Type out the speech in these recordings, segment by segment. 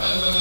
la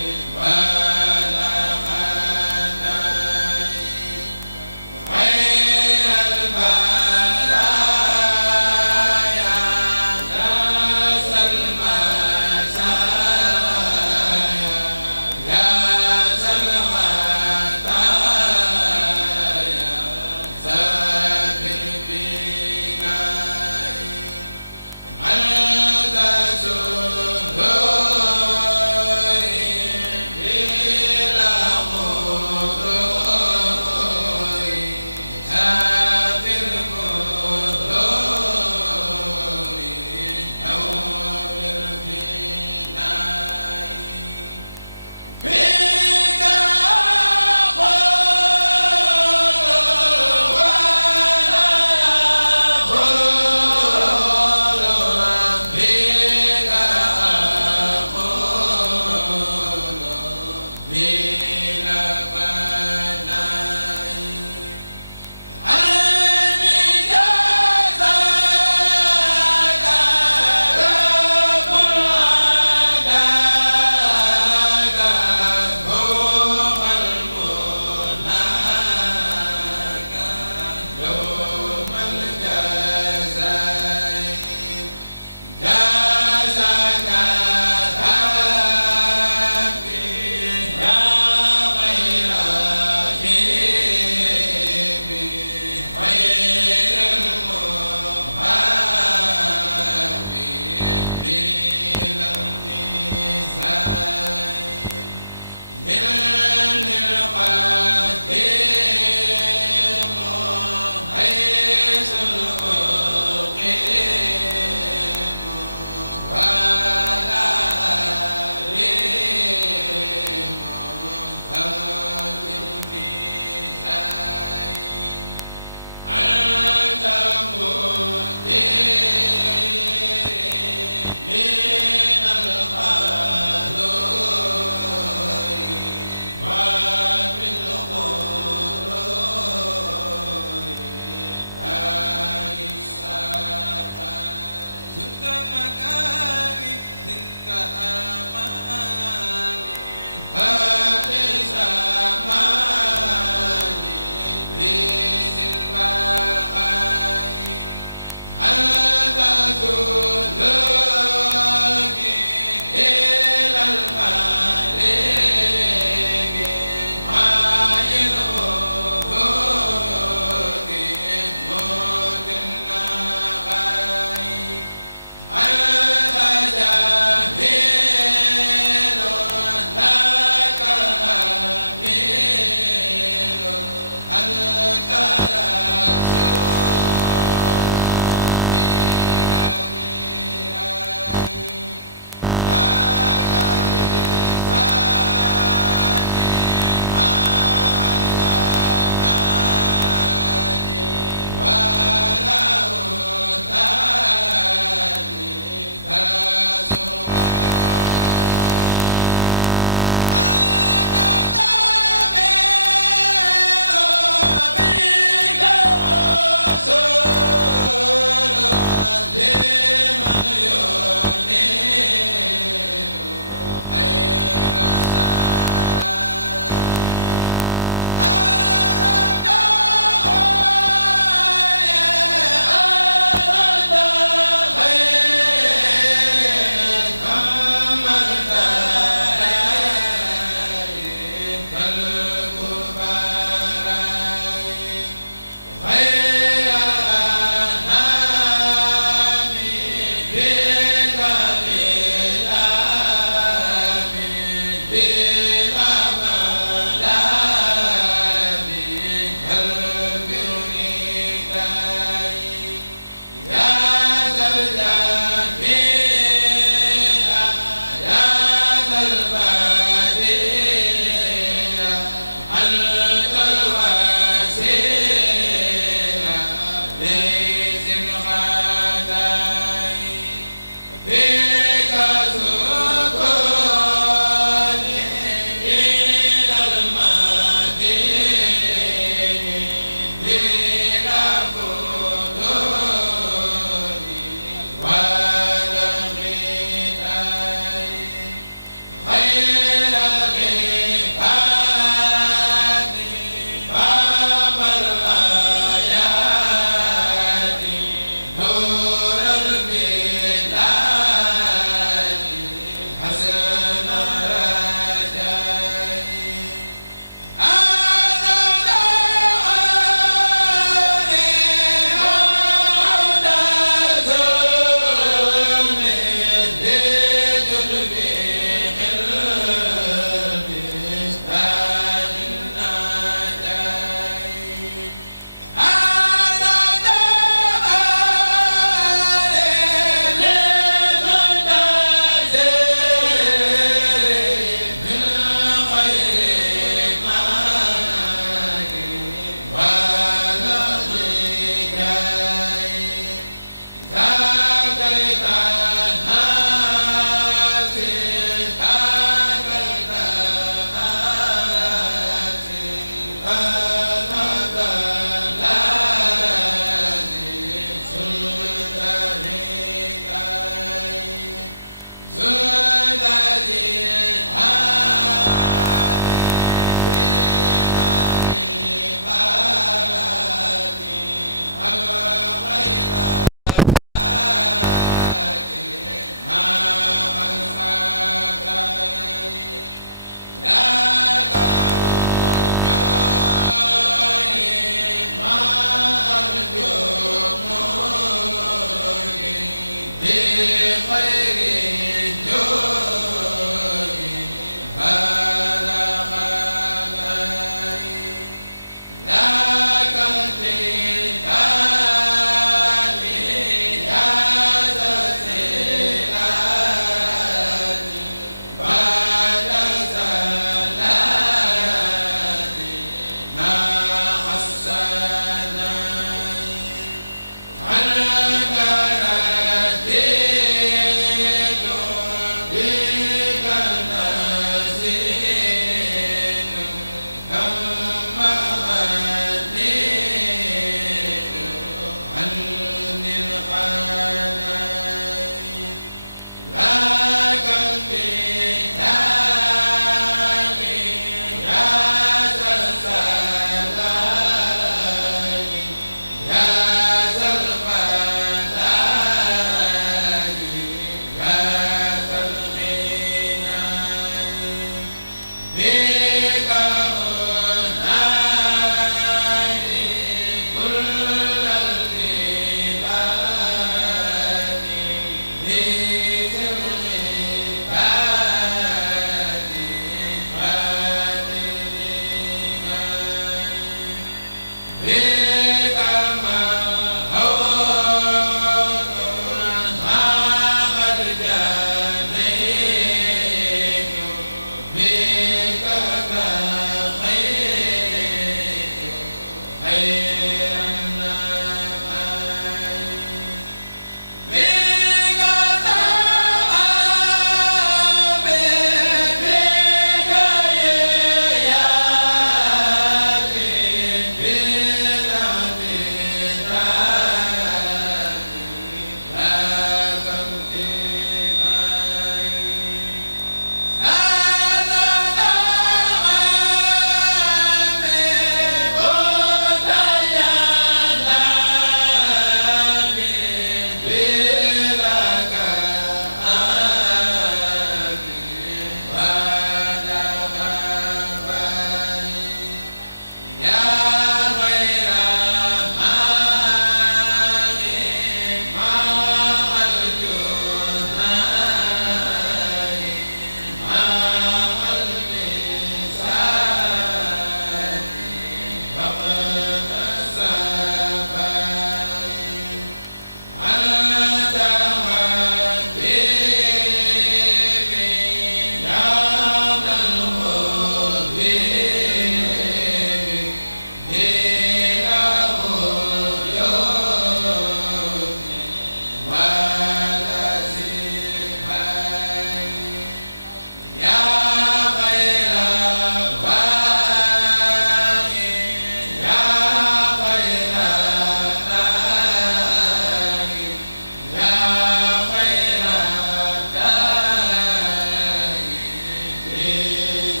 yaa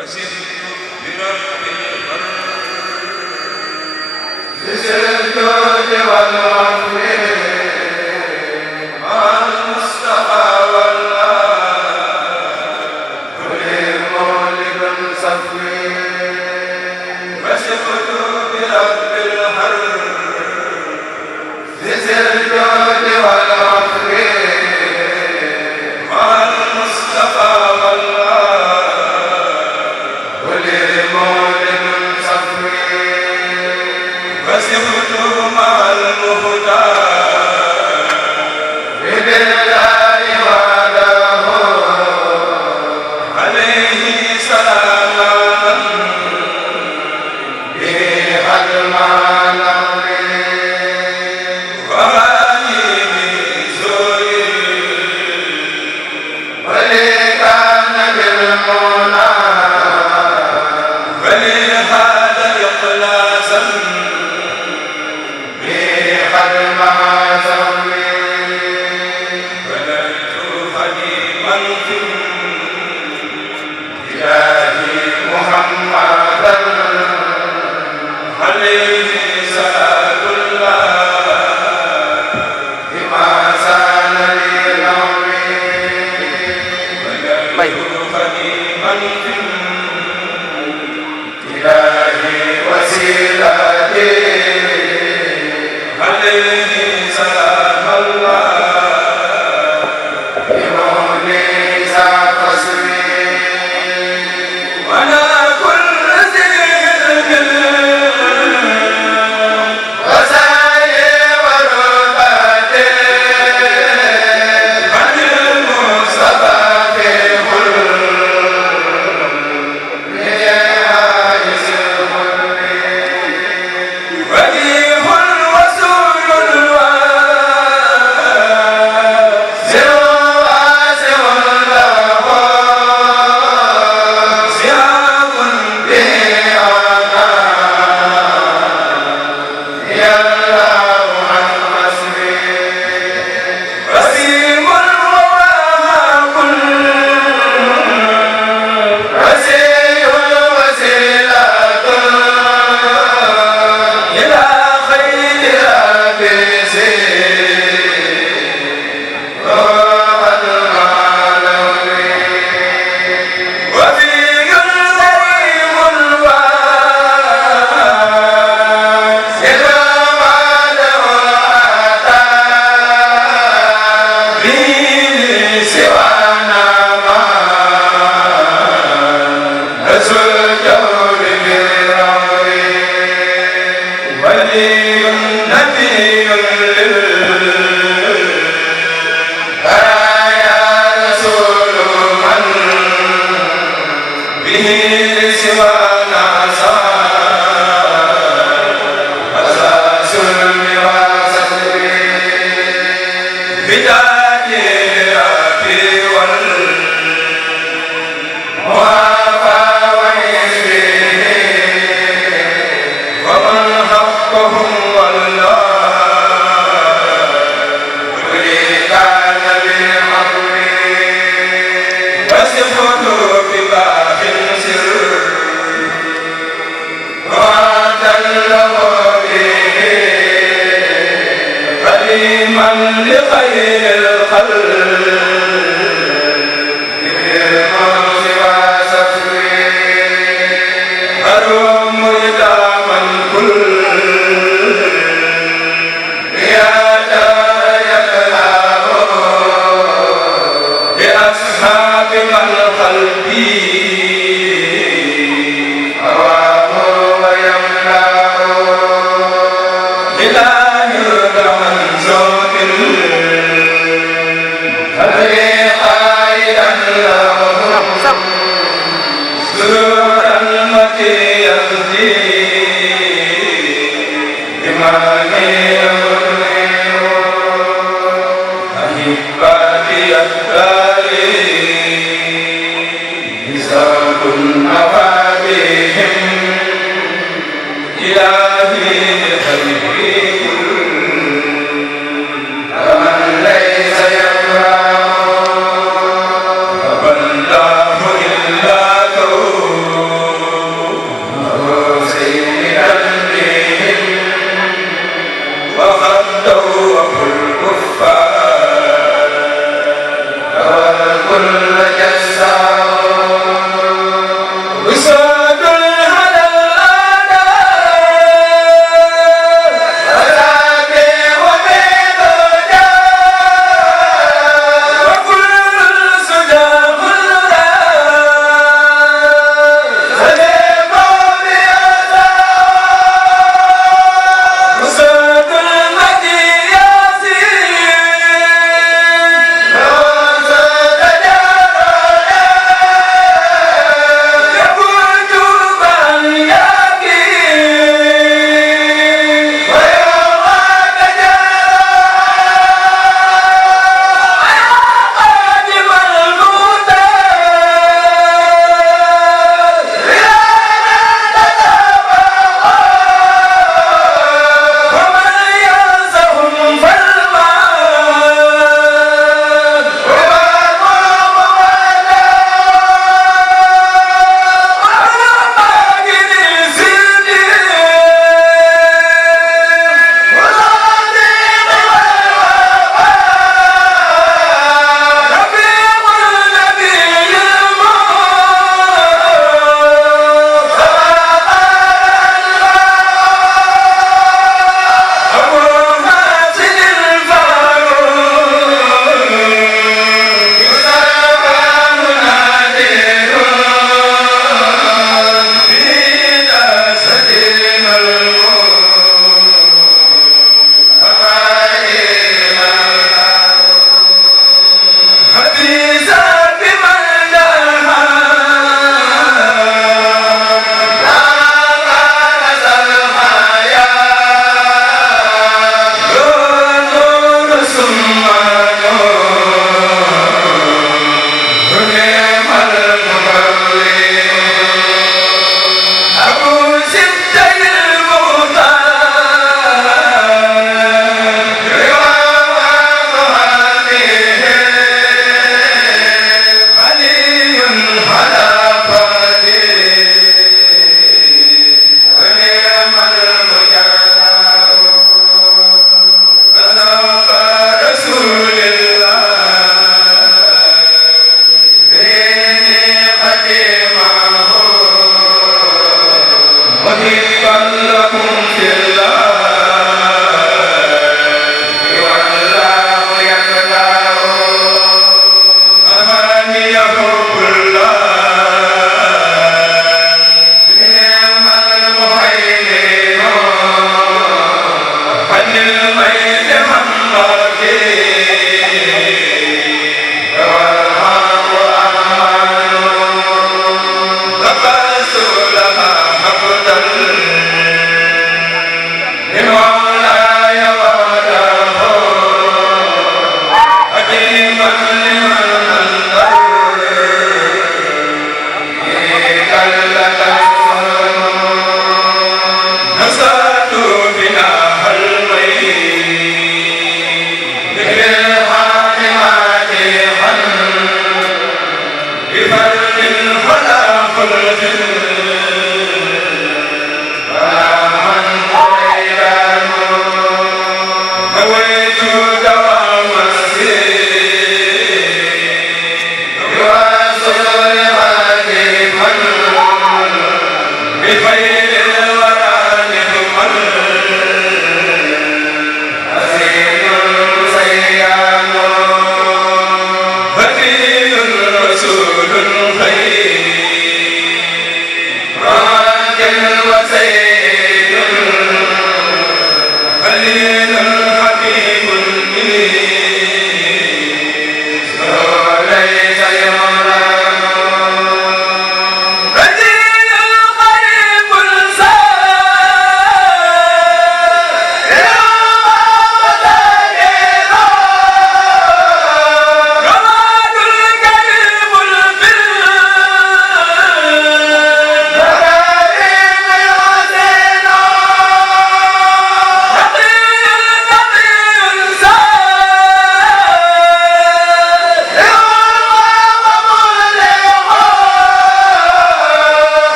الله إلا كون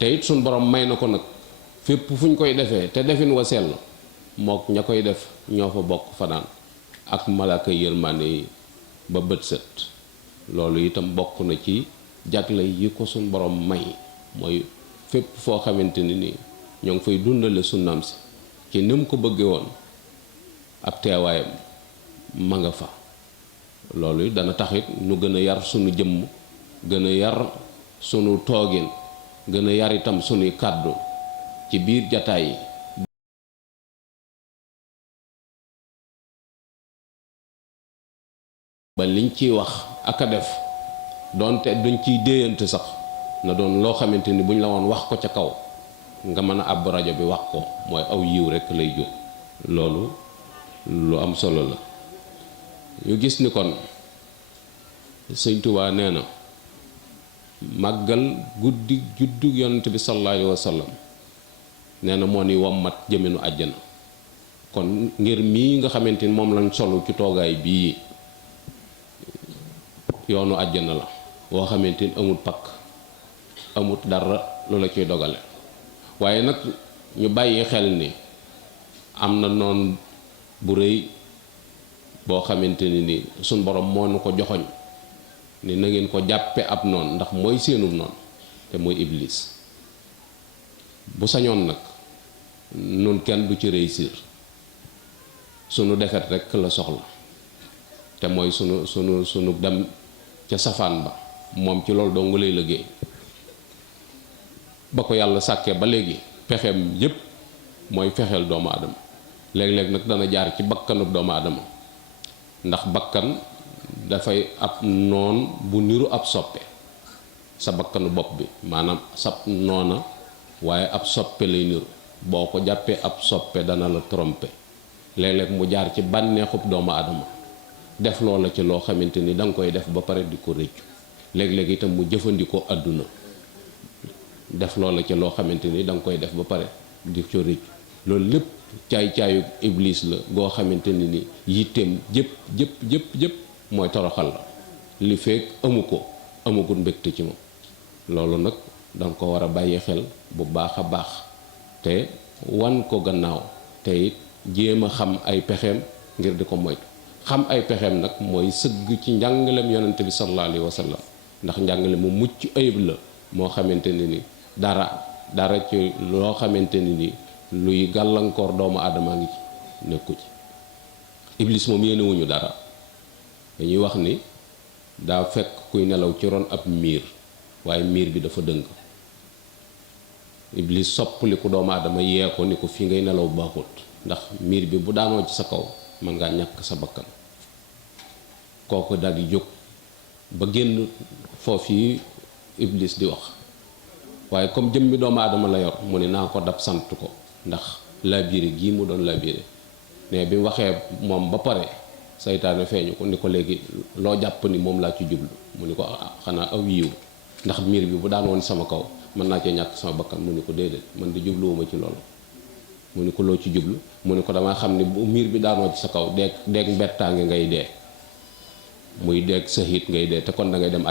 te it suñ borom may na ko nag fépp fuñ koy defee te defin wa sell mook ña koy def ñoo fa bokk fanaan ak malaaka yërmande yi ba bët set. loolu itam bokk na ci jagle yi ko suñ borom may, mooy fépp foo xamante ni ñoo ngi fay dundale sunnaam si ci ni mu ko bëggee woon ab teewaayam ma nga fa. loolu dana taxit nu gën a yar sunu jëmm, gën a yar sunu toogin, gën a yar itam sunuy kàddu ci biir jataay yi. ba liñ ciy wax ak a def doonte duñ ciy déeyante sax na doon loo xamante ni buñ la woon wax ko ca kaw nga mën a àbb rajo bi wax ko mooy aw yiw rekk lay jur. loolu lu am solo la. ñu gis ni kon sëñ Tuubaa nee na màggal guddi juddu yonent bi sallallahu alayhi wa sallam nee na moo ni wommat jëminu àjjana. kon ngir mii nga xamante ni moom lañ solu ci toogaay bii yoonu àjjana la woo xamante ni amut pakk amut dara lu la ciy dogale. waaye nag ñu bàyyi xel ni am na noon bu rëy boo xamante ni suñ borom moo nu ko joxoñ ni na ngeen ko jàppe ab noon ndax mooy seenum noon te mooy iblis. bu sañoon nag nun kenn du ci réussir sunu defet rekk la soxla te mooy sunu dem ca safaan ba moom ci loolu doo nga lay liggéey. ba ko yàlla sàkkee ba léegi pexeem yépp mooy fexeel doomu aadama. léeg-léeg nag dana jaar ci bakkanub doomu aadama ndax bakkan dafay ab noon bu niru ab soppe sa bakkanu bopp bi maanaam sab noona waaye ab soppe lay niru. boo ko jàppee ab soppe dana la tromper léeg-léeg mu jaar ci bànneexub doomu aadama def loola ci loo xamante ni danga koy def ba pare di ko rëccu. léeg-léeg itam mu jëfandikoo àdduna def loola ci loo xamante ni danga koy def ba pare di ko rëccu. loolu lépp caay-caayu iblis la goo xamante ni yitteem jëpp mooy toroxal la li fekk amu ko amagul mbégte ci moom. loolu nag danga ko war a bàyyi xel bu baax a baax te wan ko gannaaw te it jéem a xam ay pexeem ngir di ko moytu. xam ay pexeem nag mooy sëgg ci njàngalem yonente bi sallallahu alayhi wa sallam ndax njàngale mu mucc ayib la moo xamante ni dara ci loo xamante ni luy gàllankoor doomu aadama ngi ci nekku ci. iblis moom yéenewuñu dara dañuy wax ni daa fekk kuy nelaw ci ron ab miir waaye miir bi dafa dëng. iblis soppali ku doomu aadama yee ko ni ko fi ngay nelaw baaxut ndax miir bi bu daanoo ci sa kaw mën ngaa ñàkk sa bakkan. kooku daal di jóg ba génn foofu yi iblis di wax waaye comme jëmmi doomu aadama la yor mu ne naa ko dab sant ko ndax labiré gii mu doon labiré. ne bi waxee moom ba pare saytaane feeñu ko ni ko léegi loo jàpp ni moom laa ci jublu mu ni ko xanaa aw yiw ndax miir bi bu daan woon sama kaw mën naa cee ñàkk sama bakkan. mu ni ko déedéet man di jubluwuma ci loolu. mu ni ko loo ci jublu mu ni ko damaa xam ni bu miir bi daanoo ci sa kaw deeg mbettaange ngay dee muy deeg sahit ngay dee te kon da ngay dem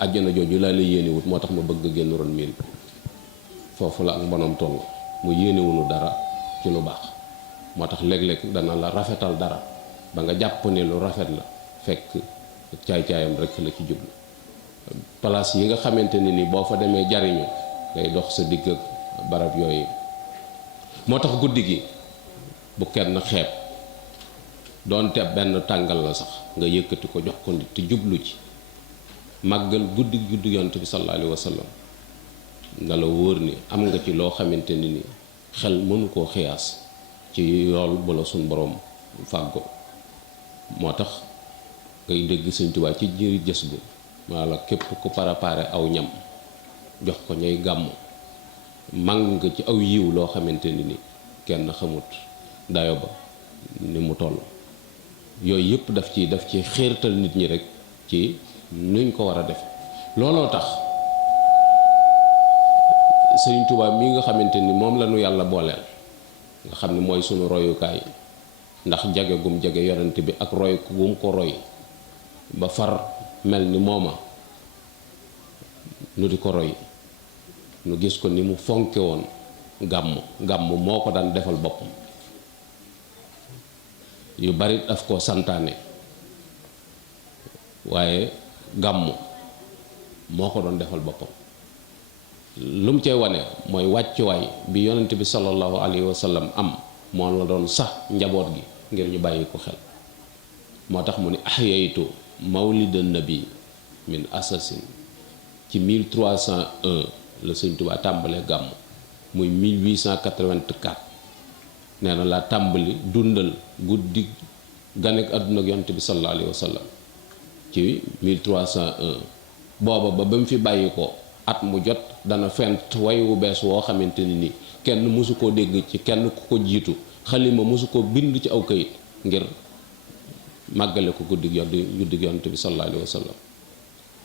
àjjana jooju laa la yéene wut moo tax ma bëgg a génn ron miir bi. foofu la ak mbonoom toll mu yéenewunu dara ci lu baax moo tax léeg-léeg dana la rafetal dara ba nga jàpp ne lu rafet la fekk caay-caayam rek la ci jublu. place yi nga xamante ni boo fa demee jariñu day dox sa digg ak barab yooyu. moo tax guddi gi bu kenn xeeb doonte benn tàngal la sax nga yëkkati ko jox ko nit te jublu ci màggal guddi juddu yonent bi sallallahu alayhi wa sallam na la wóor ni am nga ci loo xamante ni xel mënu koo xiyaas ci yool bu la suñ borom fàggo. moo tax ngay dégg Sëñ Tuubaa ci jëri jës bu walla képp ku préparé aw ñam jox ko ñay gàmm màng nga ci aw yiw loo xamante ni kenn xamut dayo ba ni mu toll. yooyu yëpp daf ci xiirtal nit ñi rek ci nuñ ko war a defe. looloo tax Sëñ Tuubaa mi nga xamante ni moom la nu yàlla booleel nga xam ni mooy sunu royukaay ndax jage gum jage yonent bi ak roy gum ko roy ba far mel ni mooma nu di ko roy. nu gis ko ni mu fonke woon gàmm moo ko daan defal boppam. yu bari daf koo santaane waaye gàmm moo ko doon defal boppam. lu mu cay wane mooy wàccuwaay bi yonent bi sallallahu alayhi wa sallam am moo la doon sax njaboot gi ngir ñu bàyyi ko xel. moo tax mu ni ahyaytu mawlidan nabi min asasin ci 1301 la Sëñ Tuubaa tàmbalee gàmm muy 1884 nee na laa tàmbali dundal guddi ganek àdduna ak yonent bi sallallahu alayhi wa sallam ci 1301 booba ba mu fi bàyyi ko at mu jot dana fent way wu bees woo xamante ni kenn mësu koo dégg ci kenn ku ko jiitu xalima mësu koo bind ci aw kayit ngir màggale ko guddig yonent bi sallallahu alayhi wa sallam.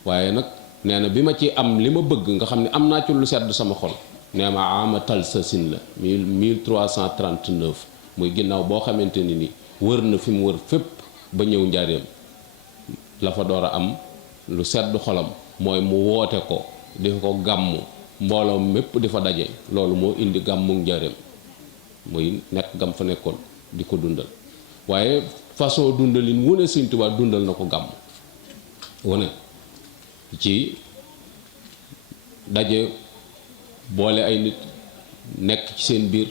waaye nag nee na bi ma ci am li ma bëgg nga xam ne am naa ci lu sedd sama xol nee ma ama talsasin la 1339 muy ginnaaw boo xamante ni wër na fi mu wër fépp ba ñëw njaareem la fa door a am lu sedd xolam mooy mu woote ko di ko gàmmu mbooloo mépp di fa daje loolu moo indi gàmmu njaareem muy nekk gam fa nekkoon di ko dundal. waaye façon dundalin wu ne Sëñ Tuubaa dundal na ko gàmm wane ci daje boole ay nit nekk ci seen biir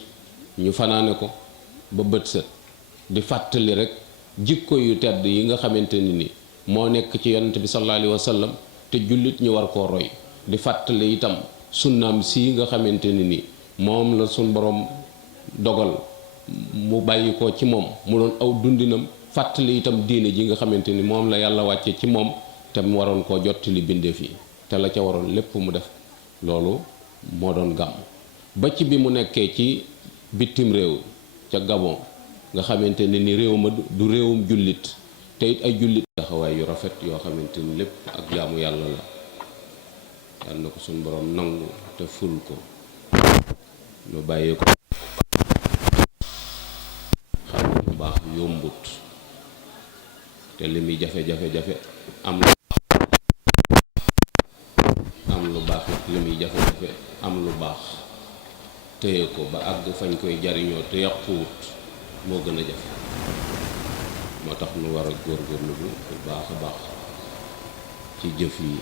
ñu fanaane ko ba bët set di fàttali rek jikko yu tedd yi nga xamante ni moo nekk ci yonent bi sallallahu alayhi wa sallam te jullit ñu war koo roy di fàttali itam sunnaam sii nga xamante ni moom la suñ borom dogal mu bàyyi ko ci moom mu doon aw dundinam fàttali itam diine ji nga xamante ni moom la yàlla wàcce ci moom te mu waroon koo jottali bindeef yi te la ca waroon lépp mu def loolu moo doon gàmm ba ci bi mu nekkee ci bitim réew ca Gabon nga xamante ne ni réew ma du réewum jullit te it ay jullit taxawaay yu rafet yoo xamante ni lépp ak jaamu yàlla la yàlla na ko suñ borom nangu te ful ko ñu bàyyee ko xam ne bu baax yombut te li muy jafe-jafe am lu baax it li muy jafe-jafe am lu baax téye ko ba àgg fañ koy jariñoo te yàquwut moo gën a jafe moo tax nu war a góorgóorlu bu baax a baax ci jëf yi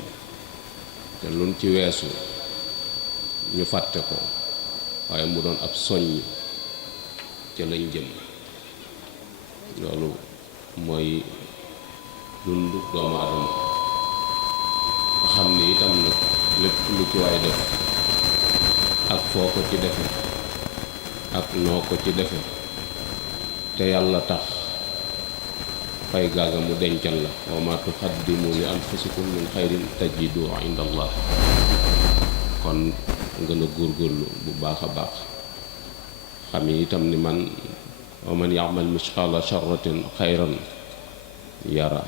te luñ ci weesu ñu fàtte ko waaye mu doon ab soññ ca lañ jëm loolu mooy dund doomu aadama nga xam ni itam nag lépp lu ci waay def ak foo ko ci defe ak noo ko ci defe te yàlla tax fay gaaga mu dencal la wa ma tuqaddimu li anfusikum min xayrin tajidu inda allah kon gën a góorgóorlu bu baax a baax xam yi itam ni man wa man ya'mal misqaala sharratin xayran yara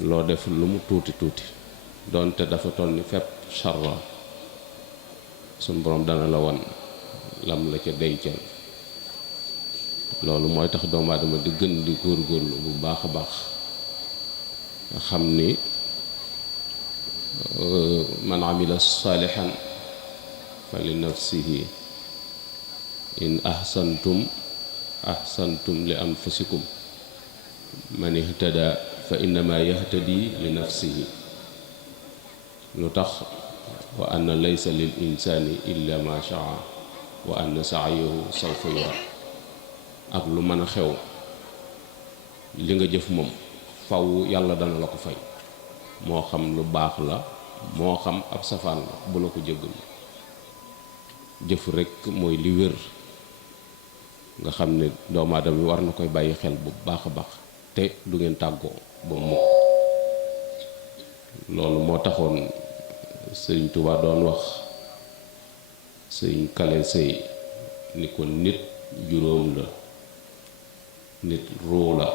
loo def lu mu tuuti tuuti doonte dafa toll ni fépp sharra suñ borom dana la wan lam la ca dencal loolu mooy tax doomu aadama di gën di góorgóorlu bu baax a baax nga xam ni man amila salihan fa li nafsihi in ahsantum li anfusikum man ihtada fa innama yahtadi li nafsihi lu tax wa anna laysa lil insani illa ma shaa wa anna sa'yahu sawfa yura ak lu mën a xew li nga jëf moom faw yàlla dana la ko fay moo xam lu baax la moo xam ab safaan la bu la ko jéggal jëf rekk mooy li wér nga xam ne doomu aadama bi war na koy bàyyi xel bu baax a baax te du ngeen tàggoo ba mukk loolu moo taxoon sëriñ Tuubaa doon wax sëriñ Kale Sëy ni ko nit juróom la nit ruu la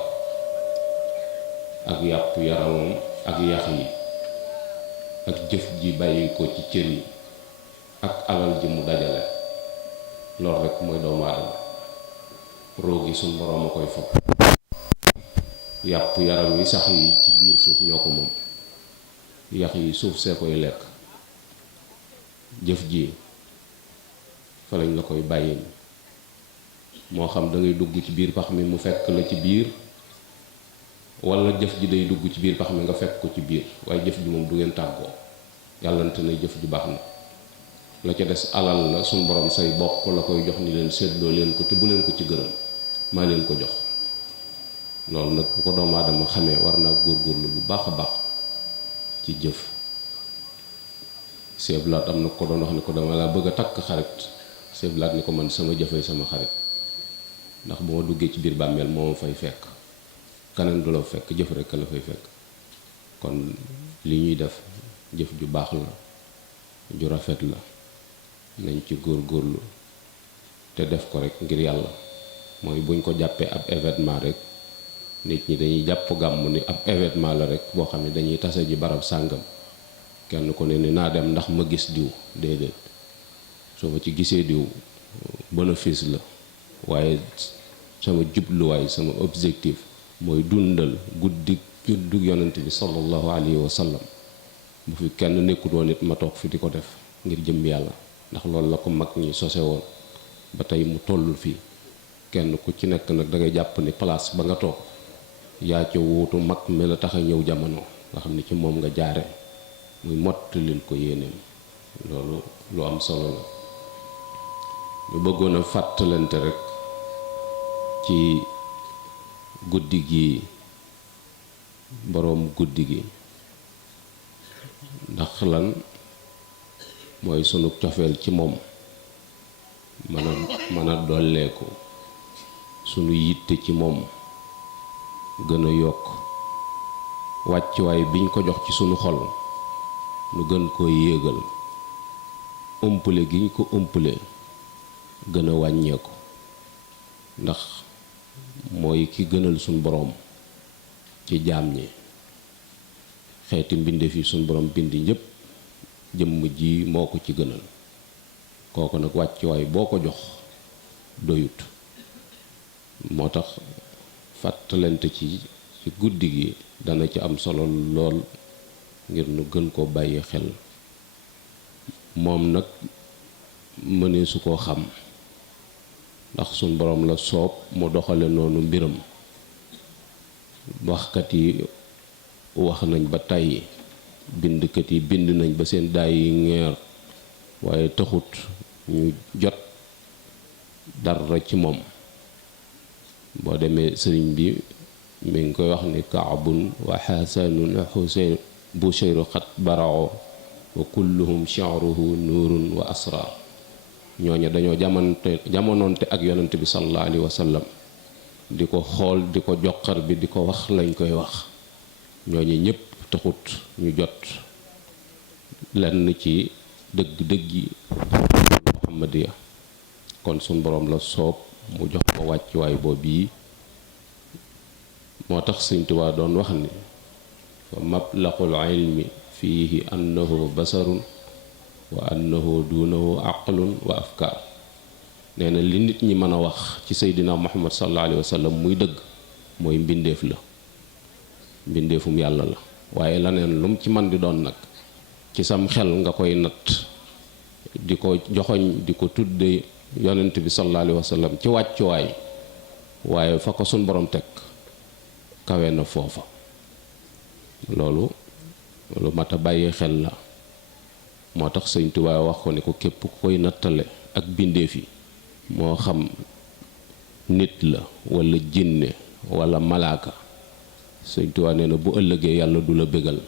ak yàpp yaramam ak yax yi ak jëf ji bàyyi ko ci cër yi ak alal ji mu dajale loolu rekk mooy doomu aadama ruu gi suñ boroom a koy fopp yàpp yaram yi sax yi ci biir suuf ñoo ko moom yax yi suuf see koy lekk jëf ji fa lañ la koy bàyyil moo xam da ngay dugg ci biir pax mi mu fekk la ci biir walla jëf ji day dugg ci biir pax mi nga fekk ko ci biir waaye jëf ji moom du ngeen tàggoo yàllante na jëf ji baax na la ca des alal la suñ borom say bokk la koy jox ni leen séddoo leen ko te bu leen ko ci gërëm maa leen ko jox loolu nag bu ko doomu aadama xamee war naa góorgóorlu bu baax a baax ci jëf seeblaat am na ko doon wax ni ko dama laa bëgg a takk xarit seeblaat ni ko man sama jëfee sama xarit ndax bu ma duggee ci biir bàmmeel moo ma fay fekk kaneen du la fekk jëf rekk la fay fekk kon li ñuy def jëf ju baax la ju rafet la nañ ci góorgóorlu te def ko rek ngir yàlla. mooy buñ ko jàppee ab événement rek nit ñi dañuy jàpp gàmmu ni ab événement la rek boo xam ne dañuy tase ji barab sàngam kenn ku ne ni naa dem ndax ma gis diw. déedéet soo ma ci gisee diw bénéfice la waaye sama jubluwaay sama objectif mooy dundal guddi juddug yonent bi sallallahu alayhi wa sallam. bu fi kenn nekkul woon it ma toog fi di ko def ngir jëm yàlla ndax loolu la ko mag ñi sose woon ba tey mu tollul fii. kenn ku ci nekk nag da ngay jàpp ni place ba nga toog yaa ca wuutu mag mi la tax a ñëw jamono nga xam ne ci moom nga jaare muy mottalil ko yéeneem. loolu lu am solo la. ñu bëggoon a fàttalante rek ci guddi gi boroom guddi gi ndax lan mooy sunu cofeel ci moom mën a dolleeku sunu yitte ci moom gën a yokk wàccuwaay biñ ko jox ci sunu xol nu gën koo yéegal umpule giñ ko umpule gën a wàññeeku ndax mooy ki gënal sunu boroom ci jaam ñi. xeeti mbindeef yi sunu boroom bind ñépp jëmm ji moo ko ci gënal. kooku nag wàccuwaay boo ko jox doyut. moo tax fàttalante ci guddi gi dana ci am solo lool ngir nu gën koo bàyyi xel. moom nag mënee su koo xam ndax suñ boroom la soob mu doxale noonu mbiram. waxkat yi wax nañ ba tàyyi bindkat yi bind nañ ba seen daay yi ngeer waaye taxut ñu jot dara ci moom. boo demee sëriñ bi mi ngi koy wax ni kaabun wa xasanun xuseyn bushayru xat barao wa kulluhum shi'ruhu nuurun wa asrar. ñooñu dañoo jamonoonte ak yonent bi sallallahu alayhi wa sallam di ko xool di ko joxar bi di ko wax lañ koy wax. ñooñu ñépp taxut ñu jot lenn ci dëgg-dëggi muhammadiya. kon suñ boroom la soob mu jox ko wàccuwaay boobu yi. moo tax Sëñ Tuubaa doon wax ni fa mablaqul ilmi fiihi annahu basarun wa annahu duunahu aqlun wa afkaar. nee na li nit ñi mën a wax ci Seydina Muhammad sallallahu alayhi wa sallam muy dëgg mooy mbindeef la, mbindeefum yàlla la. waaye laneen lum ci man di doon nag ci sam xel nga koy natt di ko joxoñ di ko tudde yonent bi sallallahu alayhi wa sallam ci wàccuwaay, waaye fa ko sun borom teg kawe na foofa. loolu lu mat a bàyyi xel la. moo tax Sëñ Tuubaa wax ko ni ko képp ku koy nattale ak bindeef yi moo xam nit la walla jinne walla malaaka, Sëñ Tuubaa nee na bu ëllëgee yàlla du la bégal.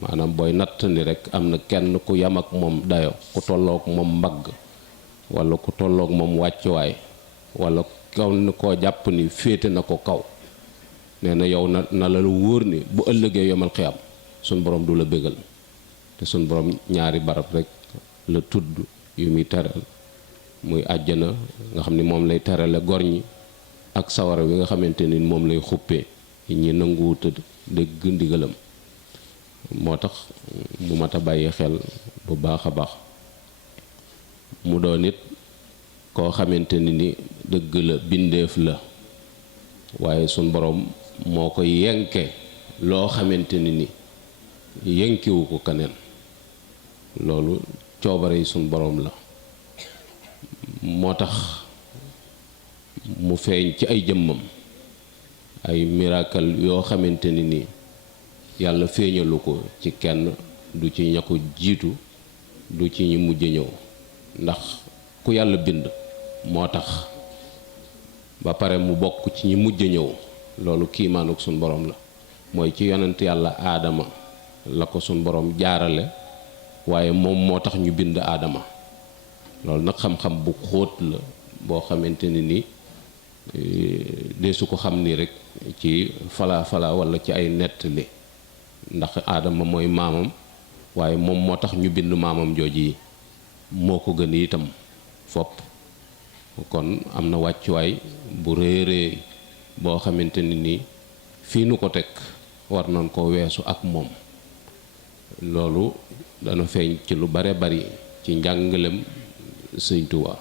maanaam booy natt ni rek am na kenn ku yam ak moom dayo, ku tollook moom mbagg walla ku tollook moom wàccuwaay, walla kenn koo jàpp ni féete na ko kaw. nee na yow na la wóor ni bu ëllëgee yomal xiyam suñ borom du la bégal. te suñ borom ñaari barab rek la tudd yu muy teral, muy àjjana nga xam ni moom lay terale gor ñi, ak sawara wi nga xamante ni moom lay xuppee ñi nanguwuta dégg ndigalam. moo tax mu mat a bàyyi xel bu baax a baax. mu doon it koo xamante ni dëgg la bindeef la, waaye suñ borom moo ko yenke loo xamante ni yenkiwu ko keneen. loolu coobare yi suñ borom la. moo tax mu feeñ ci ay jëmmam ay miracle yoo xamante ni yàlla feeñalu ko ci kenn, du ci ña ko jiitu, du ci ñi mujj ñëw. ndax ku yàlla bind moo tax ba pare mu bokk ci ñi mujj ñëw. loolu kiimaanuk suñ borom la. mooy ci yonent yàlla aadama la ko suñ borom jaarale, waaye moom moo tax ñu bind aadama. loolu nag xam-xam bu xóot la boo xamante ni dee su ko xam ni rek ci fala walla ci ay nettali. ndax aadama mooy maamam waaye moom moo tax ñu bind maamam jooji yi moo ko gën itam fopp kon am na wàccuwaay bu réerée boo xamante ni nii fii nu ko teg war nañ ko weesu ak moom. loolu dana feeñ ci lu bare bari ci njàngalem Sëñ Tuubaa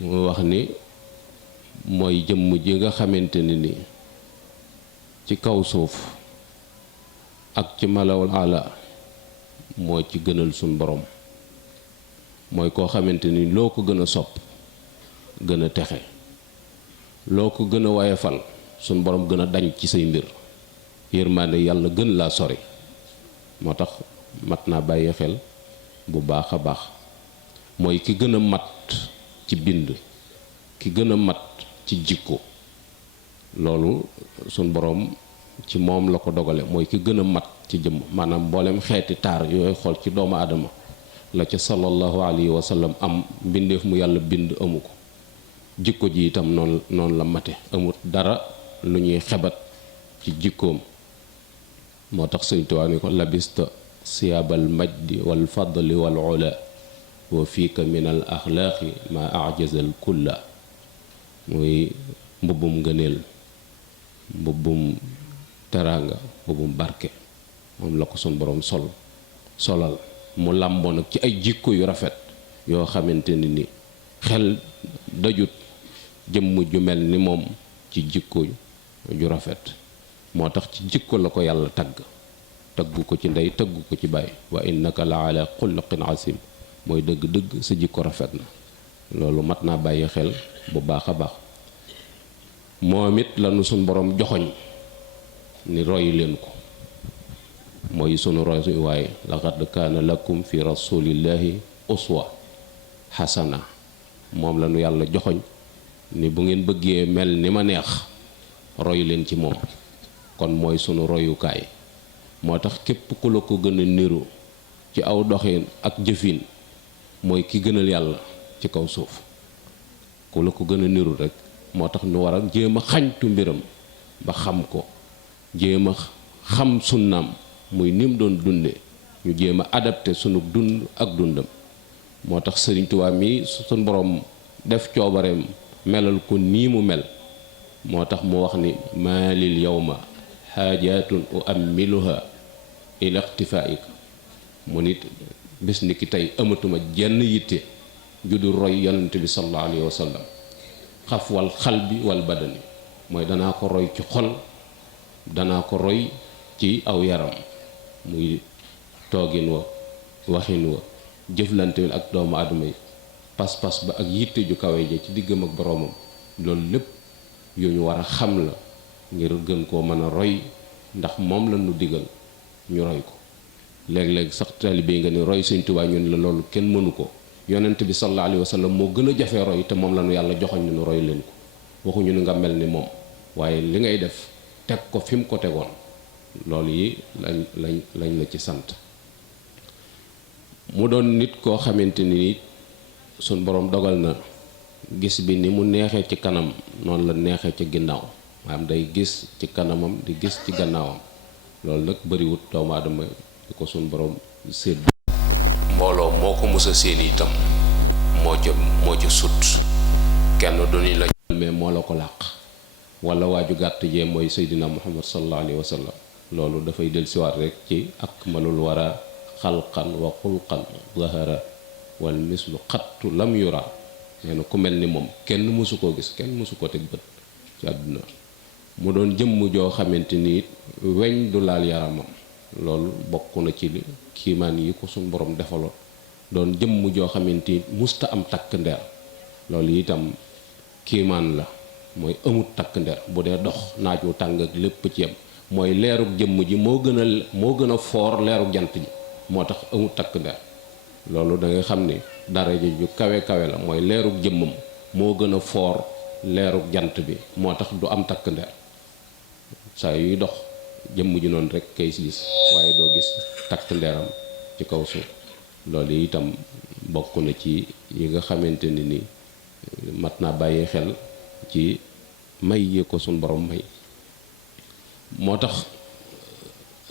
mu wax ni mooy jëmm ji nga xamante ni ci kaw suuf ak ci malawul ala moo ci gënal suñ borom mooy koo xamante ni loo ko gën a sopp gën a texe loo ko gën a wayefal suñ borom gën a dañ ci say mbir yërmaande yàlla gën laa sori moo tax mat naa bàyyi xel bu baax a baax mooy ki gën a mat ci bind ki gën a mat ci jikko loolu suñ boroom ci moom la ko dogale mooy ki gën a mat ci jëmm maanaam mboolem xeeti taar yooyu xool ci doomu aadama la ca sallallahu alayhi wa sallam am mbindeef mu yàlla bind amu ko jikko ji itam noonu la mate amut dara lu ñuy xebat ci jikkoom moo tax Sëñ Tuubaa ni ko labista siyaabal majdi wal fadli wal ula wa fiika min al axlaaqi ma ajazal kulla muy mbubbum ngëneel mbubbum teraanga mbubbum barke moom la ko sun boroom solal mu làmboo nag ci ay jikko yu rafet yoo xamante ni xel dajut jëmm ju mel ni moom ci jikko ju rafet moo tax ci jikko la ko yàlla taggu ko ci ndey taggu ko ci baay wa innaka la ala xuluqin asim mooy dëgg-dëgg sa jikko rafet na loolu mat naa bàyyi xel bu baax a baax moom it lanu suñ borom joxoñ ni roy leen ko mooy sunu roy waaye laqad kaana lakum fi rasulillahi uswa xasana moom lanu yàlla joxoñ ni bu ngeen bëggee mel ni ma neex roy leen ci moom kon mooy sunu royukaay moo tax képp ku la ko gën a niru ci aw doxin ak jëfin mooy ki gënal yàlla ci kaw suuf ku la ko gën a niru rek moo tax nu war a jéem a xañtu mbiram ba xam ko jéem a xam sunnaam muy ni mu doon dunde ñu jéem a adapté sunu dund ak dundam moo tax Sëriñ Tuubaa mi suñ borom def coobareem melal ko nii mu mel moo tax mu wax ni maalil yawma xaajaatun uammiluha ila ixtifaika mu nit bis ni ki tey amatuma jenn yitte ju dul roy yonent bi sallallahu alayhi wa sallam xaf wal xalbi wal badani mooy danaa ko roy ci xol danaa ko roy ci aw yaram muy toogin wa waxin wa jëflante wi ak doomu aadama yi pas-pas ba ak yitte ju kawe ja ci diggam ak boroomam loolu lépp yu ñu war a xam la ngir gën koo mën a roy ndax moom la ñu digal ñu roy ko léeg-léeg sax taalibe yi nga ni roy Sëñ Tuubaa ñu ne la loolu kenn mënu ko yonent bi sallallahu alayhi wa sallam moo gën a jafee roy te moom la ñu yàlla joxoñ ni ñu roy leen ko waxuñu ni nga mel ni moom waaye li ngay def teg ko fi mu ko tegoon loolu yi lañ la ci sant mu doon nit koo xamante ni suñ boroom dogal na gis bi ni mu neexee ci kanam noonu la neexee ci ginnaaw maanaam day gis ci kanamam di gis ci gannaawam loolu nag bariwut doomu aadama di ko suñ boroom sédd mbooloo moo ko mos a séen itam moo ci sut kenn du ni la mais moo la ko làq wala waaju gàtt jee mooy Seydina Muhammad sallallahu alayhi wa sallam loolu dafay dellusiwaat rek ci akmalul wara xalqan wa xulqan zahara wal mislu xattu lam yura nee na ku mel ni moom kenn mësu koo gis kenn mësu ko teg bët ci àdduna mu doon jëmm joo xamante ni weñ du laal yaramam loolu bokk na ci li kiimaan yi ko suñ borom defaloon doon jëmm joo xamante ni musta am takk ndeer loolu itam kiimaan la mooy amut takk ndeer bu dee dox naaj wu tàng ak lépp ci yam mooy leerug jëmm ji moo gën a foor leerug jant ji moo tax amut takk ndeer loolu da nga xam ni daraja ju kawe kawe la mooy leerug jëmmam moo gën a foor leerug jant bi moo tax du am takk ndeer saa yuy dox jëmm ji noonu rek kay gis waaye doo gis takk ndeeram ci kaw suuf loolu itam bokk na ci yi nga xamante ni mat naa bàyyi xel ci may yi ko suñ borom may moo tax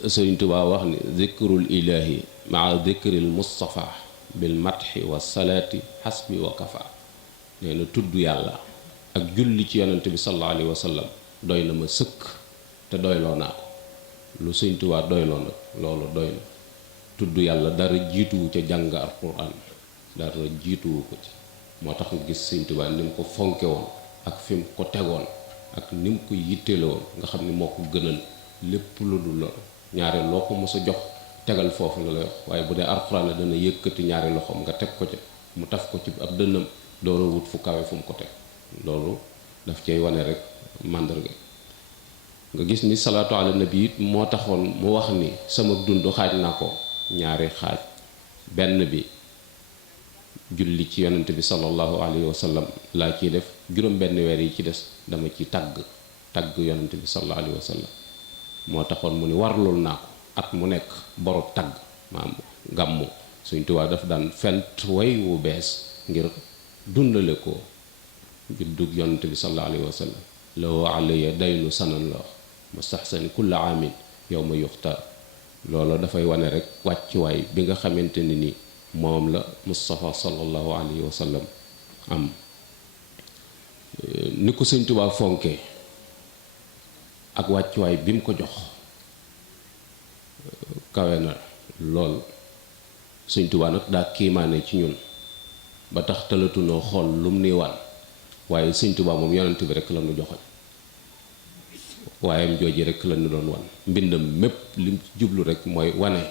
Sëriñ Tuubaa wax ni zikrul ilahi maa zikril mustafa bil matxi wa salaati xasbi wa kafa. nee na tudd yàlla ak julli ci yonent bi sallallahu alayhi wa sallam doy na ma sëkk te doyloo naa ko. lu Sëriñ Tuubaa doyloo nag loolu doy na. tudd yàlla dara jiituwu ca jàng alquran dara jiituwu ko ci. moo tax nga gis Sëriñ Tuubaa ni mu ko fonke woon ak fi mu ko tegoon ak ni mu ko yitteele woon nga xam ni moo ko gënal lépp lu dul loolu. ñaare loo ko mos a jox tegal foofu la lay wax waaye bu dee alxuraan dana yëkkati ñaari loxoom nga teg ko ca mu taf ko ci ab dënnam door a wut fu kawe fu mu ko teg. loolu daf cay wane rek màndarga. nga gis ni salaatu ala nabi it moo taxoon mu wax ni sama dund xaaj naa ko ñaari xaaj. benn bi julli ci yonent bi sallallahu alayhi wa sallam laa ciy def. juróom benn weer yi ci des dama ci tagg yonent bi sallallahu alayhi wa sallam. moo taxoon mu ni warlul naa ko at mu nekk borob tagg maam gàmmu. Sëriñ Tuubaa daf daan fent way wu bees ngir dundale ko juddug yonent bi sallallahu alayhi wa sallam. lahu alayya daynu sanan la wax mustahsan kulla aamin yow ma yuxtaar. loolu dafay wane rek wàccuwaay bi nga xamante ni ni moom la Mustafa sallallahu alayhi wa sallam am. ni ko Sëriñ Tuubaa fonke ak wàccuwaay bi mu ko jox kawe na lool. Sëriñ Tuubaa nag daa kiimaane ci ñun ba tax tëlatunoo xool lum ni wan waaye Sëriñ Tuubaa moom yonent bi rek la nu joxal waayam jooji rek la ñu doon wan. mbindam mépp lim jublu rek mooy wane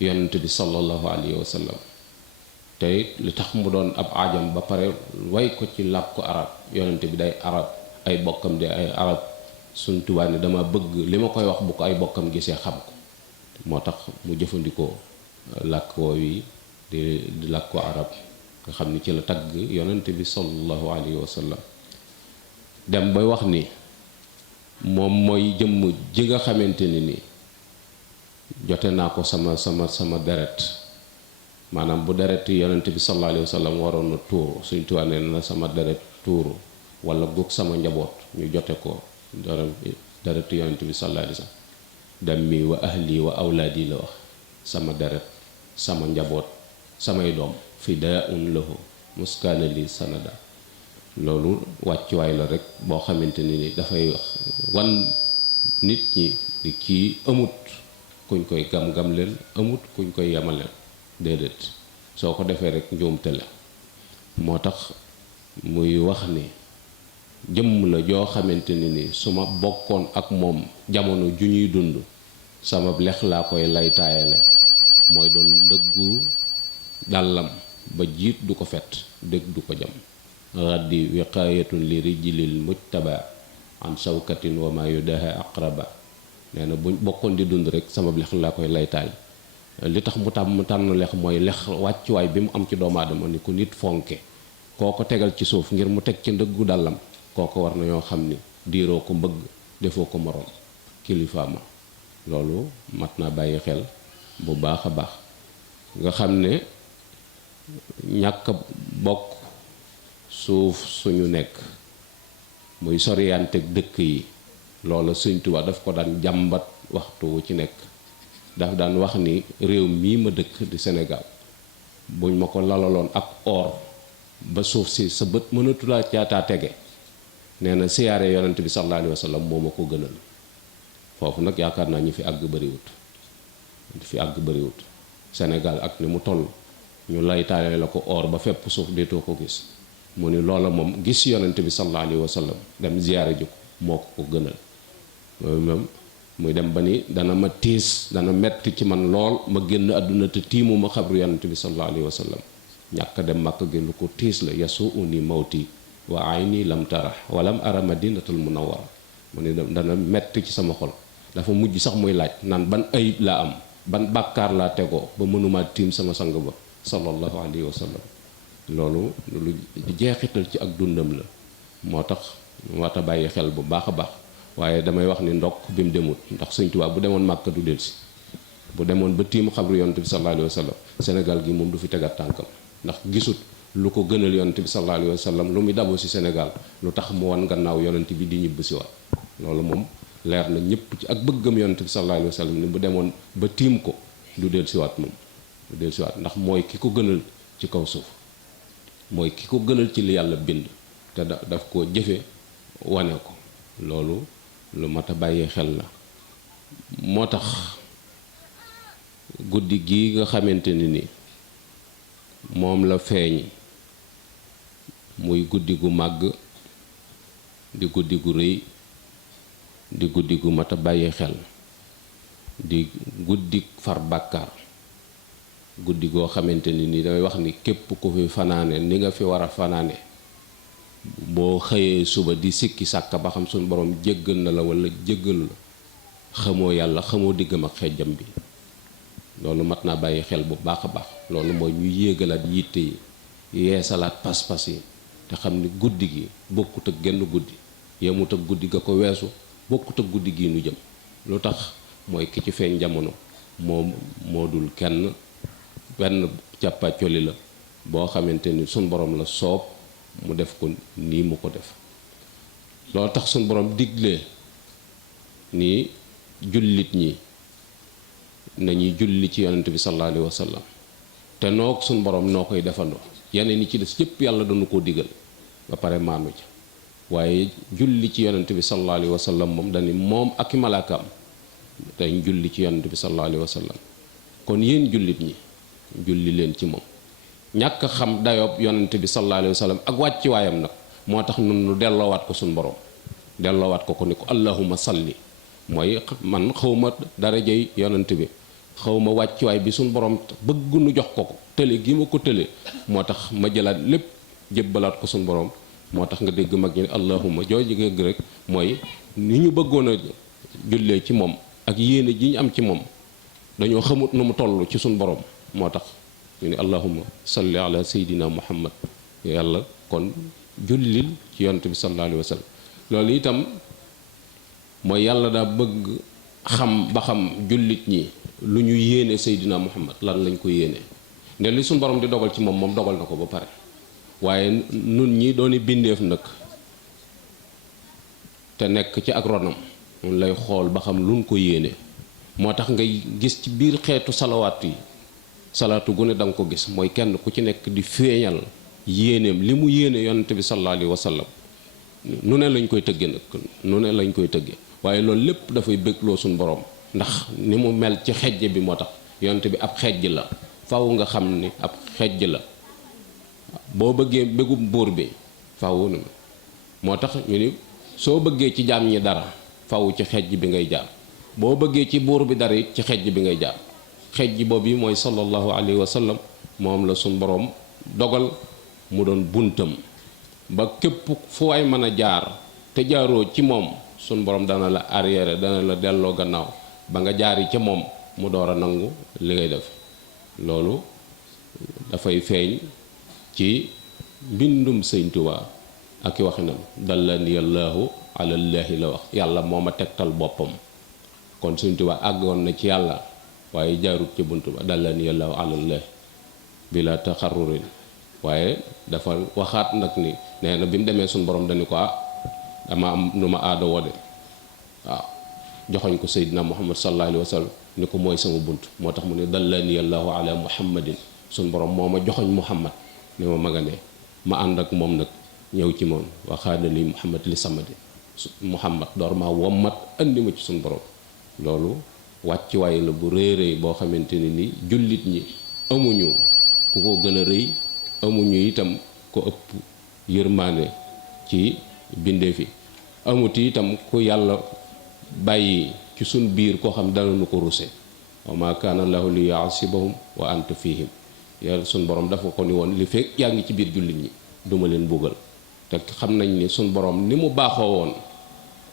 yonent bi sallallahu alayhi wa sallam. te li tax mu doon ab aajam ba pare way ko ci làkku arab yonent bi day arab ay bokkam di ay arab. Sëriñ Tuubaa ni dama bëgg li ma koy wax bu ko ay bokkam gisee xam ko. moo tax mu jëfandikoo làkk woowi di làkku arab nga xam ni ci la tagg yonent bi sallallahu alayhi wa sallam. dem bay wax ni moom mooy jëmm ji nga xamante ni jote naa ko sama deret. maanaam bu deret yonent bi sallallahu alayhi wa sallam waroon na tuuru Sëriñ Tuubaa nee na sama deret tuuru wala gug sama njaboot ñu jote ko deret yonent bi sallallahu alayhi wa sallam. dammi wa ahli wa awlaadi la wax. sama deret sama njaboot samay doom fidaa'un lahu muskaana li sanada. loolu wàccuwaay la rek boo xamante ni dafay wan nit ñi di kii amut kuñ koy gam-gamleel amut kuñ koy yamaleel déedéet. soo ko defee rek njuumte la. moo tax muy wax ni jëmm la joo xamante ni su ma bokkoon ak moom jamono ju ñuy dund sama lex laa koy lay taayale mooy doon ndëggu dàllam ba jiit du ko fet dëgg du ko jam. raddi wiqaayatun li rijlil mujtaba an shawkatin wa ma yudaha aqraba. nee na buñ bokkoon di dund rek sama lex laa koy lay taay. li tax mu tànn lex mooy lex wàccuwaay bi mu am ci doomu aadama ni ko nit fonke koo ko tegal ci suuf ngir mu teg ci ndëggu dàllam kooko war na ñoo xam ni diiroo ko mbëgg defoo ko moroom kilifaama. loolu mat naa bàyyi xel bu baax a baax. nga xam ne ñàkk bokk suuf suñu nekk muy soriyanteeg dëkk yi loola Sëriñ Tuubaa daf ko daan jàmbat waxtu wu ci nekk. daf daan wax ni réew mii ma dëkk di Sénégal buñ ma ko lalaloon ak or ba suuf si sa bët mënatulaa caataa tege nee na siyaare yonent bi sallallahu alayhi wa sallam moo ma ko gënal. foofu nag yaakaar naa ñi fi àgg bariwut. Sénégal ak ni mu toll ñu lay taale la ko or ba fépp suuf deetoo ko gis. mu ni loola moom gis yonent bi sallallahu alayhi wa sallam dem ziyaare ji ko moo ko gënal. loolu moom muy dem ba ni dana ma tiis dana metti ci man lool ma génn àdduna te tiimu ma xabru yonent bi sallallahu alayhi wa sallam. ñàkk dem màkk gi lu ko tiis la yasu uni mawti wa ayni lam tara walam ara madinatul munawwara. mu ni dana metti ci sama xol dafa mujj sax muy laaj naan ban ayib laa am ban bàkkaar laa tegoo ba mënumaa tiim sama sang ba sallallahu alayhi wa sallam. loolu lu jeexital ci ak dundam la. moo tax moo tax bàyyi xel bu baax a baax. waaye damay wax ni ndokk bi mu demut ndax Sëriñ Tuubaa bu demoon màkk du delsi. bu demoon ba tiim xabru yonent bi sallallahu alayhi wa sallam Sénégal gi moom du fi tegat tànkam ndax gisut lu ko gënal yonent bi sallallahu alayhi wa sallam lu muy dabu si Sénégal lu tax mu wan gannaaw yonent bi di ñibb si waat. loolu moom leer na ñëpp ci ak bëggam yonent bi sallallahu alayhi wa sallam ni bu demoon ba tiim ko du dellusiwaat moom du dellusiwaat ndax mooy ki ko gënal ci kaw suuf mooy ki ko gënal ci li yàlla bind te daf ko jëfe wane ko loolu lu mat a bàyyee xel la. moo tax guddi gii nga xamante ni moom la feeñ muy guddi gu màgg di guddi gu rëy di guddi gu mat a bàyyi xel di guddi far bàkkaar guddi goo xamante ni damay wax ni képp ku fi fanaane ni nga fi war a fanaane boo xëyee suba di sikki sàkka ba xam suñu borom jéggal na la walla jéggalu la xamoo yàlla xamoo diggam ak xejjam bi loolu mat naa bàyyi xel bu baax a baax. loolu mooy ñu yéegalaat yitte yi yeesalaat pas-pas yi te xam ni guddi gi bokkut ak genn guddi yemut ak guddi ga ko weesu bokkut ak guddi gi nu jëm lu tax mooy ki ci feeñ jamono moo dul kenn benn càppaacoli la boo xamante ni suñ borom la soob mu def ko nii mu ko def. loolu tax suñ borom digle ni jullit ñi nañuy julli ci yonent bi sallallahu alayhi wa sallam te noog suñ borom noo koy defandoo yeneen yi ci des yëpp yàlla dañu koo digal ba pare maanu ca waaye julli ci yonent bi sallallahu alayhi wa sallam moom dañu moom ak i malaakaam dañ julli ci yonent bi sallallahu alayhi wa sallam kon yéen jullit ñi julli leen ci moom. ñàkk xam dayoob yonent bi sallallahu alayhi wa sallam ak wàcci waayam nag moo tax nun nu delloowaat ko suñ borom delloowaat ko ni ko allahumma salli mooy man xawma darajey yonent bi xawma wàccuwaay bi suñ borom bëgg nu jox ko tële gi ma ko tële moo tax ma jëlaat lépp jébbalaat ko suñ borom moo tax nga dégg mag ñi ne allahumma jooju gëgg rek mooy ni ñu bëggoon a jullee ci moom ak yéene ji ñu am ci moom dañoo xamut nu mu toll ci suñ borom moo tax ñu ne allahumma salli ala sayyidina muhammad yàlla kon jullil ci yonent bi sallallahu alayhi wa sallam loolu itam mooy yàlla daa bëgg xam ba xam jullit ñi lu ñu yéene Seydina Muhammad lan lañ ko yéene nde li suñu borom di dogal ci moom dogal na ko ba pare waaye nun ñi dooni bindeef nag te nekk ci ak ronam mun lay xool ba xam luñ ko yéene moo tax ngay gis ci biir xeetu salawaat yi salaatu gu ne da nga ko gis mooy kenn ku ci nekk di feeñal yéeneem li mu yéene yonent bi sallallahu alayhi wa sallam nu ne lañ koy tëgge nag nu ne lañ koy tëgge waaye loolu lépp dafay bégloo suñu borom ndax ni mu mel ci xejj bi moo tax yonent bi ab xejj la faw nga xam ni ab xejj la boo bëggee bégum buur bi faw moo tax ñu ni soo bëggee ci jaam ñi dara faw ci xejj bi ngay jaar boo bëggee ci buur bi dara it ci xejj bi ngay jaar xejj boobu mooy sallallahu alayhi wa sallam moom la suñu borom dogal mu doon buntam ba képp fu waay mën a jaar te jaaroo ci moom suñ borom dana la arrière dana la delloo gannaaw ba nga jaari ca moom mu door a nangu li ngay def loolu dafay feeñ ci mbindum Sëñ Tuubaa ak i waxinam dallani yallaahu alallaahi la wax yàlla moo ma tegtal boppam kon Sëñ Tuubaa àggoon na ci yàlla waaye jaarut ca bunt ba dallani yallaahu alallaahi bila taxarrurin waaye dafa waxaat nag ni nee na bi mu demee suñu borom dañu ko dama am nu ma aada wode waaw joxoñ ko Seydina Muhammad sallallahu alayhi wa sallam ni ko mooy sama bunt moo tax mu ne dallani allahu ala muhammadin suñu borom moo ma joxoñ Muhammad ni ma magane ma ànd ak moom nag ñëw ci moom waxaadali Muhammad li samadi Muhammad door maa wommat andi ma ci suñu borom loolu wàccuwaay la bu réeréy boo xamante ni jullit ñi amuñu ku ko gën a rëy amuñu itam ko ëpp yërmaane ci bindeef yi amuti itam ku yàlla bàyyi ci suñ biir koo xam danañu ko ruse wa ma kaana lahu li yaasibahum wa anta fihim yàlla suñ borom dafa ko ni woon li fekk yaa ngi ci biir jullit ñi duma leen buggal te xam nañ ni suñ borom ni mu baaxoo woon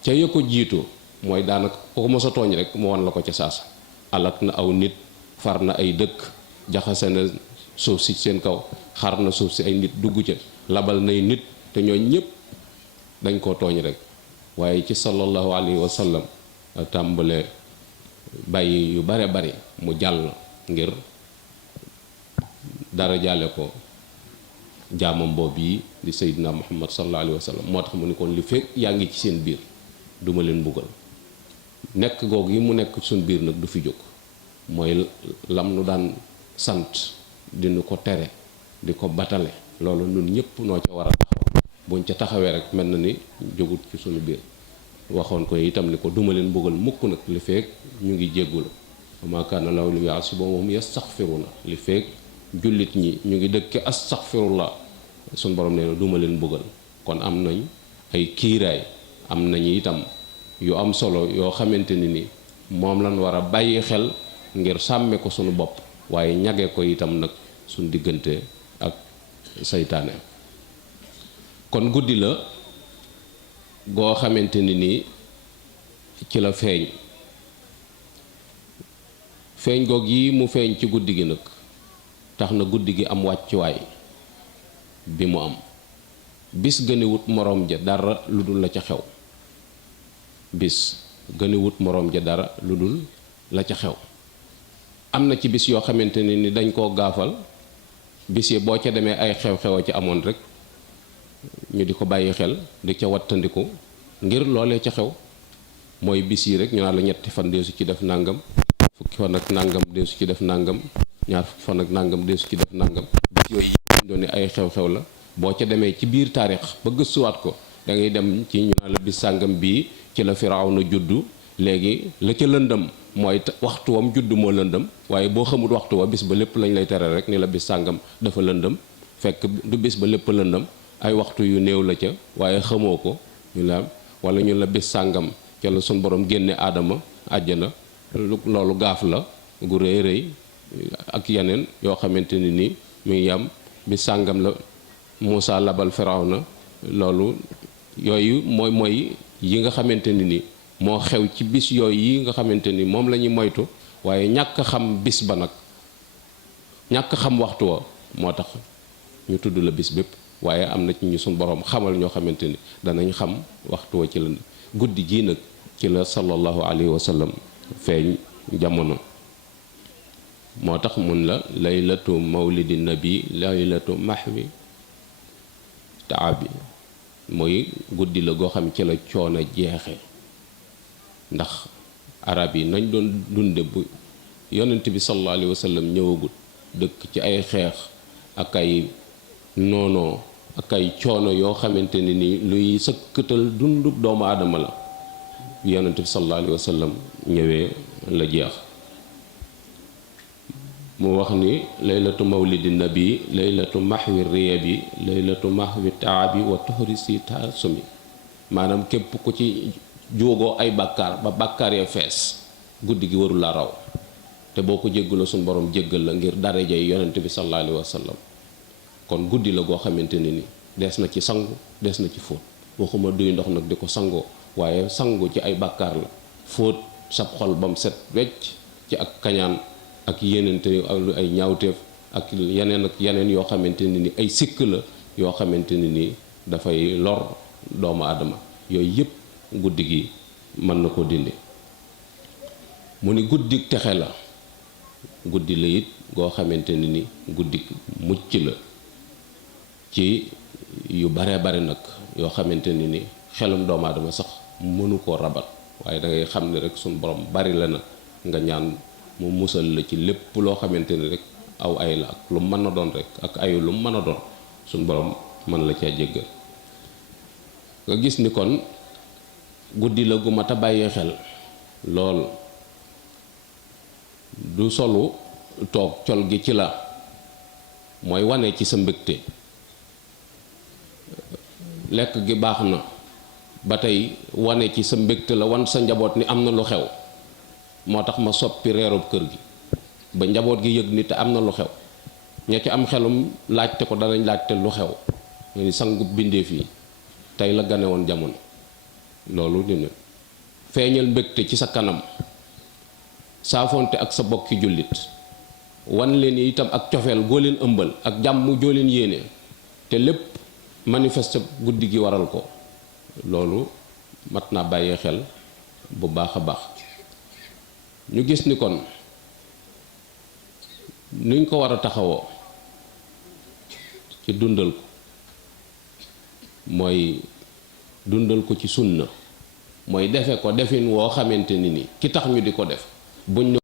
ca ya ko jiitu mooy daanaka ko mos a tooñ rek mu wan la ko ca saasa alak na aw nit far na ay dëkk jaxase na suuf si seen kaw xar na suuf si ay nit dugg ca labal nay nit te ñoo ñëpp dañ koo tooñ rek waaye ci sallallahu alayhi wa sallam tàmbale bàyyi yu bare bari mu jàll ngir dara jàlle ko jaamam boobu yi di Seydina Muhammad sallallahu alayhi wa sallam moo tax mu ni kon li fekk yaa ngi ci seen biir duma leen mbugal nekk googu yi mu nekk suñ biir nag du fi jóg mooy lam nu daan sant di nu ko tere di ko batale loolu nun ñëpp noo ca war a taxaw buñ ca taxawee rek mel na ni jógut ci suñu biir waxoon ko itam ni ko duma leen mbugal mukk nag li feek ñu ngi jéggulu wa maa kaana llaahu liyu'azzibahum wa hum yastaghfiruuna li feek jullit ñi ñu ngi dëkke astaghfirullah suñ borom nee na duma leen mbugal kon am nañ ay kiiraay am nañu itam yu am solo yoo xamante ni moom lañ war a bàyyi xel ngir sàmme ko sunu bopp waaye ñage ko itam nag suñ diggante ak saytaane kon guddi la goo xamante ni ci la feeñ goog yi mu feeñ ci guddi gi nag tax na guddi gi am wàccuwaay bi mu am bis gëniwut moroom ja dara lu dul la ca xew bis gëniwut moroom ja dara lu dul la ca xew am na ci bis yoo xamante ni dañ koo gaafal bis yi boo ca demee ay xew-xew a ci amoon rek ñu di ko bàyyi xel di ca wattandiku ngir loolee ca xew mooy bis yi rek ñu naan la ñetti fan deesu ci def nàngam fukki fan ak nàngam deesu ci def nàngam ñaar fukki fan ak nàngam deesu ci def nàngam bis yi doon ne ay xew-xew la boo ca demee ci biir taarix ba gëstuwaat ko da ngay dem ci ñu naan la bis sàngam bii ci la Firawna juddu léegi la ca lëndëm mooy waxtu wam juddu moo lëndëm waaye boo xamul waxtu wa bis ba lépp lañ lay tere rek ni la bis sàngam dafa lëndëm fekk du bis ba lépp lëndëm ay waxtu yu néew la ca waaye xamoo ko ñu la wala ñu la bis sàngam ca la suñ borom génne aadama àjjana loolu gaaf la gu rëy rëy ak yeneen yoo xamante ni mi ngi yam bis sàngam la Muusa labal Firawna loolu yooyu mooy yi nga xamante ni moo xew ci bis yooyu yi nga xamante ni moom la ñuy moytu waaye ñàkk xam bis ba nag ñàkk xam waxtu wa moo tax ñu tudd la bis bépp waaye am na ci ñu suñ boroom xamal ñoo xamante ni danañ xam waxtu wa ci la guddi gii nag ci la sallallahu alayhi wa sallam feeñ jamono moo tax mun la laylatu mawlidi nabi laylatu mahwi taabi mooy guddi la goo xam ci la coono jeexe ndax arab yi nañ doon dunde bu yonent bi sallallahu alayhi wa sallam ñëwagut dëkk ci ay xeex ak ay noonoo ak ay coono yoo xamante ne ni luy sëkkatal dundub doomu aadama la yonent bi sallallahu alayhi wa sallam ñëwee la jeex mu wax ni laylatu mawlidi nabi laylatu mahwi riyabi laylatu mahwi taabi wa tuhrisi taasumi maanaam képp ku ci jóogoo ay bàkkaar ba bàkkaar ya fees guddi gi warul la raw te boo ko jéggaloo suñu borom jéggal la ngir darajay yonent bi sallallahu alayhi wa sallam kon guddi la goo xamante ne ni des na ci sangu des na ci fóot waxuma duy ndox nag di ko sangoo waaye sangu ci ay bàkkaar la fóot sab xol bam set wecc ci ak kañaan ak yenente ay ñaawteef ak yeneen yoo xamante ne ni ay sikk la yoo xamante ne ni dafay lor doomu aadama yooyu yëpp guddi gi mën na ko dindi mu ni guddi texe la guddi la it goo xamante ne ni guddi mucc la ci yu bare bare nag yoo xamante ne ni xelum doomu aadama sax mënu koo rabal waaye da ngay xam ne rek suñ borom bari la na nga ñaan mu musal la ci lépp loo xamante ni rek aw ay la ak lu mën a doon rek ak ayu lu mën a doon suñ borom mën la caa jéggal nga gis ni kon guddi la gu mat a bàyyi xel lool du solu toog col gi ci la mooy wane ci sa mbégte lekk gi baax na ba tey wane ci sa mbégte la wan sa njaboot ni am na lu xew moo tax ma soppi reerub kër gi ba njaboot gi yëg ni te am na lu xew ña ci am xelum laajte ko danañ laajte lu xew ni sangub bindeef yi tey la gane woon jamono loolu dina feeñal mbégte ci sa kanam saafonte ak sa bokki jullit wan leen itam ak cofeel goo leen ëmbal ak jàmm joo leen yéene te lépp manifeste guddi gi waral ko loolu mat naa bàyyee xel bu baax a baax ñu gis ni kon nuñ ko war a taxawoo ci dundal ko mooy dundal ko ci sunna mooy defe ko defin woo xamante ni ki tax ñu di ko def buñ